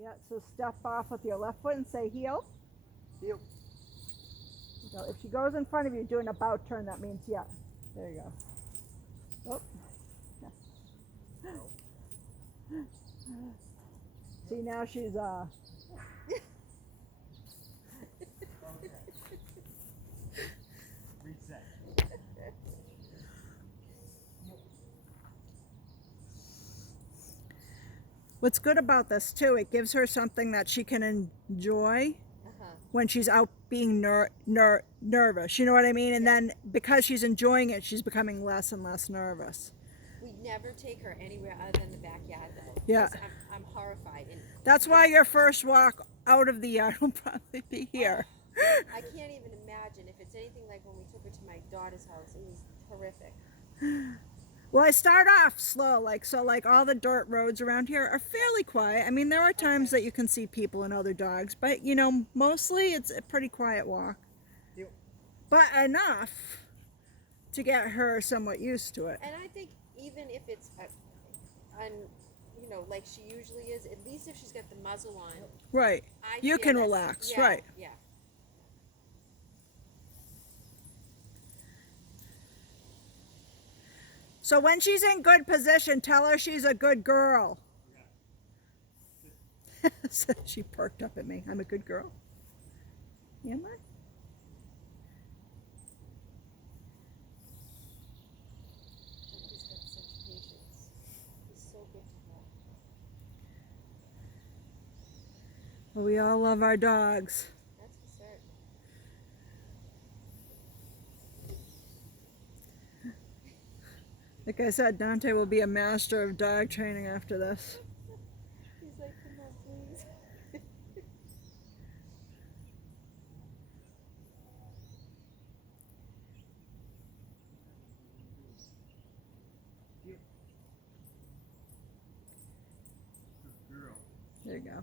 Yeah, so step off with your left foot and say heel. Heel. So if she goes in front of you doing a bow turn, that means yeah. There you go. Oh. See, now she's Reset. What's good about this too, it gives her something that she can enjoy when she's out being nervous. You know what I mean? And then because she's enjoying it, she's becoming less and less nervous. We never take her anywhere other than the backyard, though. Yeah. I'm horrified. And That's why your first walk out of the yard will probably be here. I can't even imagine if it's anything like when we took her to my daughter's house. It was horrific. Well, I start off slow, like all the dirt roads around here are fairly quiet. I mean, there are times that you can see people and other dogs, but you know, mostly it's a pretty quiet walk. Heel. But enough to get her somewhat used to it. And I think even if it's, like she usually is, at least if she's got the muzzle on, Right. You feel can that's- relax, yeah, right. Yeah. So when she's in good position, tell her she's a good girl. So she perked up at me. I'm a good girl. Am I? He's got such patience. He's so good to her. Well, we all love our dogs. That's for certain. Like I said, Dante will be a master of dog training after this. He's like, come on, please. Good girl. There you go.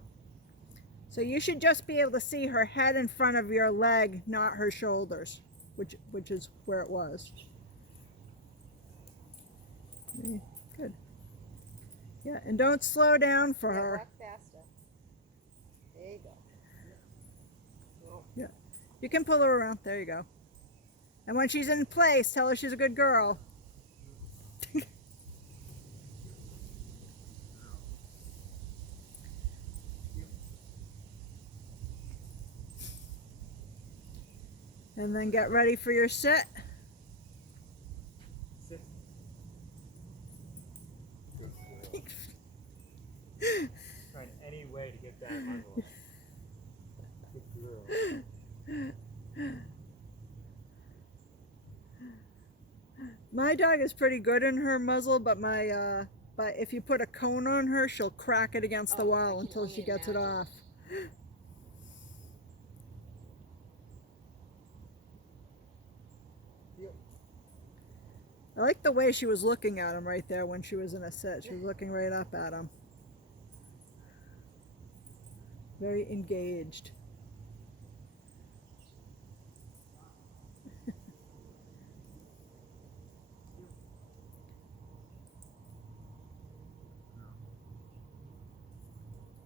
So you should just be able to see her head in front of your leg, not her shoulders, which is where it was. Yeah, good. Yeah, and don't slow down for Yeah, her. walk faster. There you go. Yeah. You can pull her around. There you go. And when she's in place, tell her she's a good girl. And then get ready for your sit. Sit. Good girl. Trying any way to get that muzzle. Good girl. My dog is pretty good in her muzzle, but but if you put a cone on her, she'll crack it against the Oh, I wall can until only she gets it imagine. off. Heel. I like the way she was looking at him right there when she was in a sit. She was looking right up at him. Very engaged.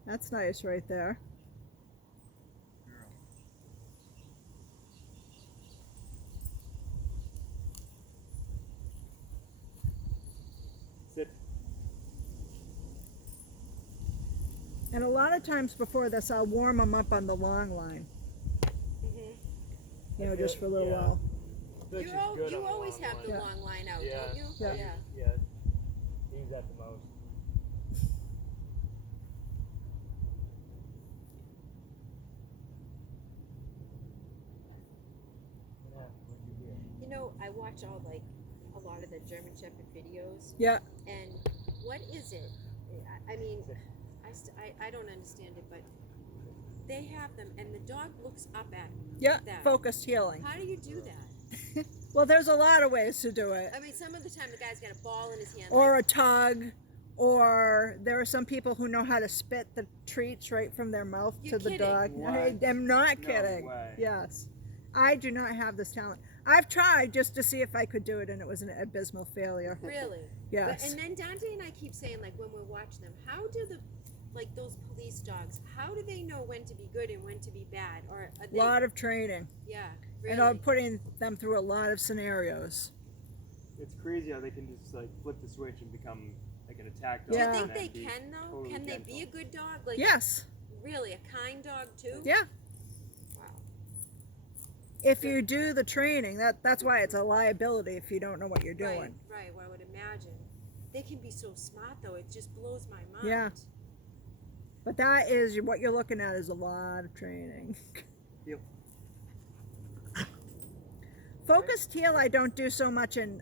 That's nice right there. Girl. Sit. And a lot of times before this, I'll warm them up on the long line. You know, just for a little Yeah. while. I feel like she's good You on the always long have line. the Yeah. long line out, Yeah. don't you? Yeah. Yeah. He's at the most. What happened? What'd you hear? You know, I watch a lot of the German Shepherd videos, Yeah. and what is it? I mean, I don't understand it, but they have them, and the dog looks up at Yeah. them. Focused healing. How do you do that? Well, there's a lot of ways to do it. I mean, some of the time the guy's got a ball in his hand. Or a tug. Or there are some people who know how to spit the treats right from their mouth You're to the kidding. dog. What? I am not No kidding. way. Yes. I do not have this talent. I've tried just to see if I could do it, and it was an abysmal failure. Really? Yes. And then Dante and I keep saying, like, when we're watching them, how do like those police dogs, how do they know when to be good and when to be bad? Or are they, Lot of training. yeah, really? And I'm putting them through a lot of scenarios. It's crazy how they can just like flip the switch and become like an attack dog. Do you Yeah. think and they then be can though? totally Can they gentle. be a good dog? Like Yes. really, a kind dog too? Yeah. Wow. If you do the training, that's why it's a liability if you don't know what you're doing. Right, right. Well, I would imagine. They can be so smart though. It just blows my mind. Yeah. But that is what you're looking at is a lot of training. Yep. Focused heel I don't do so much in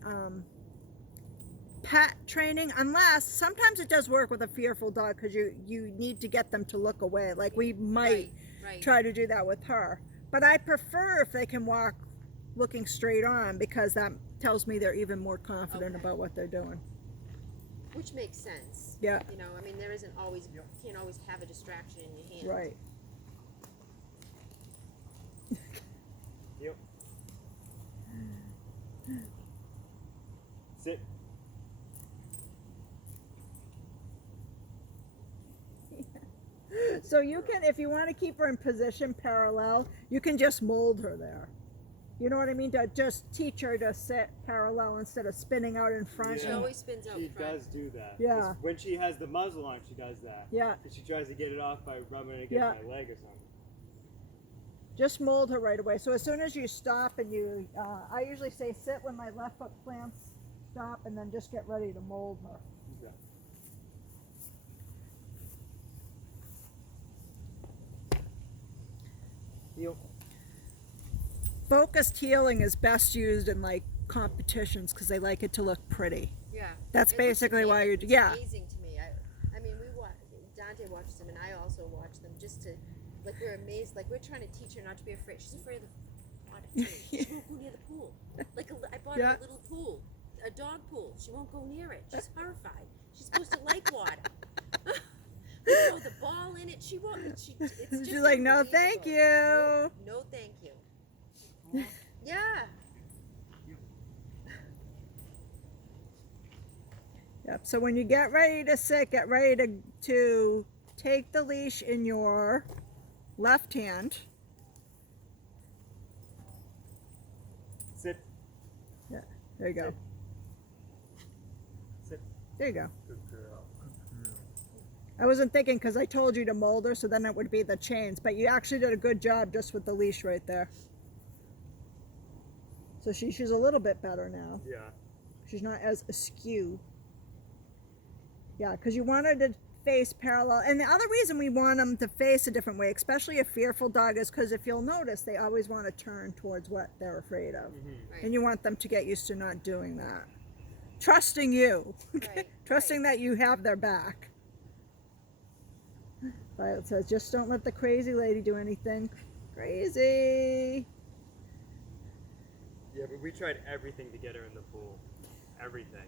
pet training, unless sometimes it does work with a fearful dog because you need to get them to look away. Like we might Right. try to do that with her. But I prefer if they can walk looking straight on because that tells me they're even more confident Okay. about what they're doing. Which makes sense. Yeah. You know, I mean, there isn't always, Yep. can't always have a distraction in your hand. Right. Yep. Sit. So you can, if you want to keep her in position parallel, you can just mold her there. You know what I mean? To just teach her to sit parallel instead of spinning out in front. She Yeah. always spins out She front. does do that. Yeah. 'Cause when she has the muzzle on, she does that. Yeah. And she tries to get it off by rubbing it against Yeah. my leg or something. Just mold her right away. So as soon as you stop and you, I usually say sit when my left foot plants, stop, and then just get ready to mold her. Yeah. Heel. Focused healing is best used in like competitions because they like it to look pretty. Yeah. That's It looks basically why you amazing. do. Yeah. It's amazing to me. I mean, Dante watches them, and I also watch them just to, like, we're amazed. Like, we're trying to teach her not to be afraid. She's afraid of the water too. She won't go near the pool. Like, I bought her Yeah. a little pool, a dog pool. She won't go near it. She's horrified. She's supposed to like water. We throw the ball in it. She won't. It's She's just like, no, thank unbelievable. you. No, thank you. Yeah. Yep. So when you get ready to sit, get ready to take the leash in your left hand. Sit. Yeah. There you go. Sit. There you go. Good girl. I wasn't thinking because I told you to mold her, so then it would be the chains. But you actually did a good job just with the leash right there. So she's a little bit better now. Yeah. She's not as askew. Yeah, because you want her to face parallel. And the other reason we want them to face a different way, especially a fearful dog, is because if you'll notice, they always want to turn towards what they're afraid of. Mm-hmm. And you want them to get used to not doing that. Trusting you. Right, Trusting that you have their back. Violet says, just don't let the crazy lady do anything crazy. Yeah, but we tried everything to get her in the pool. Everything.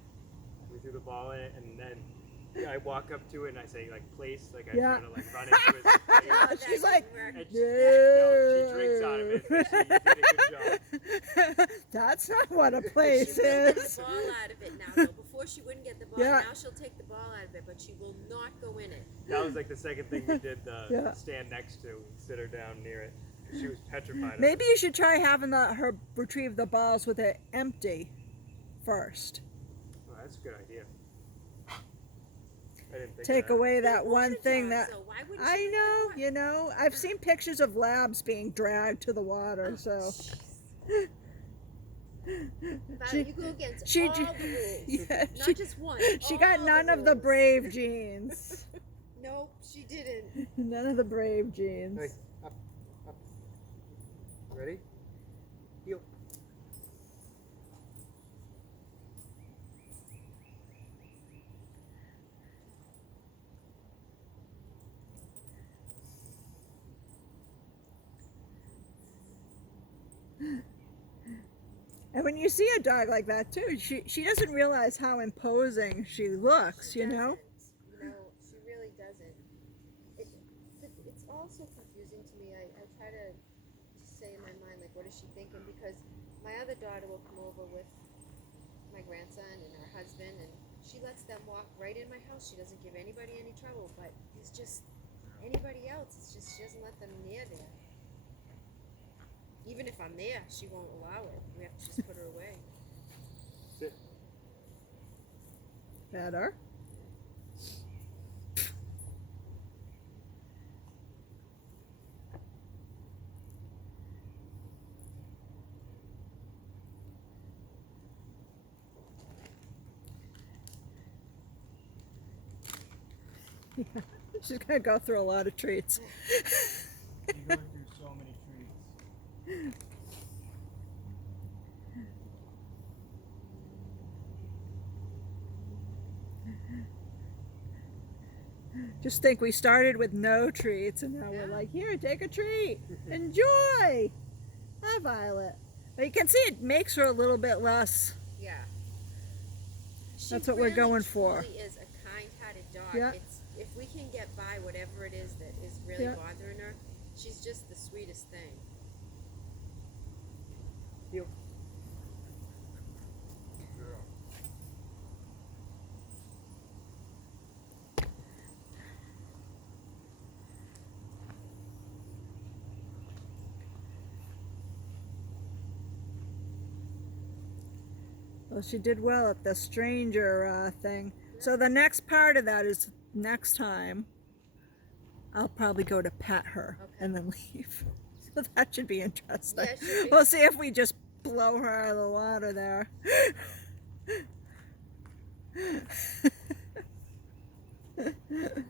We threw the ball in it, and then I walk up to it and I say, like, place, like I Yeah. try to like run into his face. No, that She's didn't like, work. And no, she drinks out of it. But she did a good job. That's not what a She place will get is. the ball out of it now, though. Before she wouldn't get the ball. Yeah. Now she'll take the ball out of it, but she will not go in it. That was like the second thing we did. The Yeah. stand next to, sit her down near it. 'Cause she was petrified. Maybe you should try having her retrieve the balls with it empty first. Oh, that's a good idea. I didn't think Take of that. away They're that one water thing dogs, that so why wouldn't I she let know, them you know, I've seen pictures of labs being dragged to the water, so But She- you go against she all ju- the rules. yeah, Not just one. she got all none of the rules. brave genes. Nope, she didn't. None of the brave genes. Hey, up, up. Ready? Heel. And when you see a dog like that too, she doesn't realize how imposing she looks, you know? Doesn't. You know, she really doesn't. It's all so confusing to me. I try to say in my mind, like, what is she thinking? Because my other daughter will come over with my grandson and her husband, and she lets them walk right in my house. She doesn't give anybody any trouble, but it's just anybody else. It's just she doesn't let them near there. Even if I'm there, she won't allow it. We have to just put her away. Sit. Better. Yeah, she's gonna go through a lot of treats. You're going through so many treats. Just think, we started with no treats, and now we're Yeah. like, here, take a treat, enjoy. Hi, Violet. But you can see it makes her a little bit less. Yeah. She That's what we're going for. Truly is a kind-hearted dog. Yeah. It's if we can get by whatever it is that is really Yeah. bothering her, she's just the sweetest thing. Heel. Well, she did well at the stranger thing. So the next part of that is next time. I'll probably go to pet her and then leave. So that should be interesting. Yeah, it should be. We'll see if we just blow her out of the water there.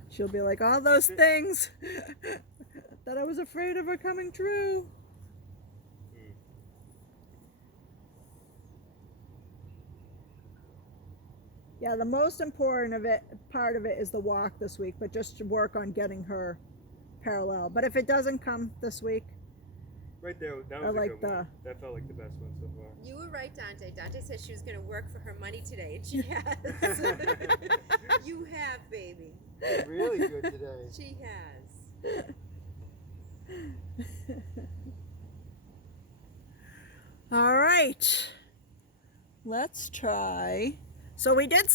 She'll be like, all those things that I was afraid of are coming true. Yeah, the most important part of it is the walk this week, but just to work on getting her parallel. But if it doesn't come this week, Right there, that I was a like good one. That felt like the best one so far. You were right, Dante. Dante said she was going to work for her money today, and she has. You have, baby. Really good today. She has. all right, let's try. So we did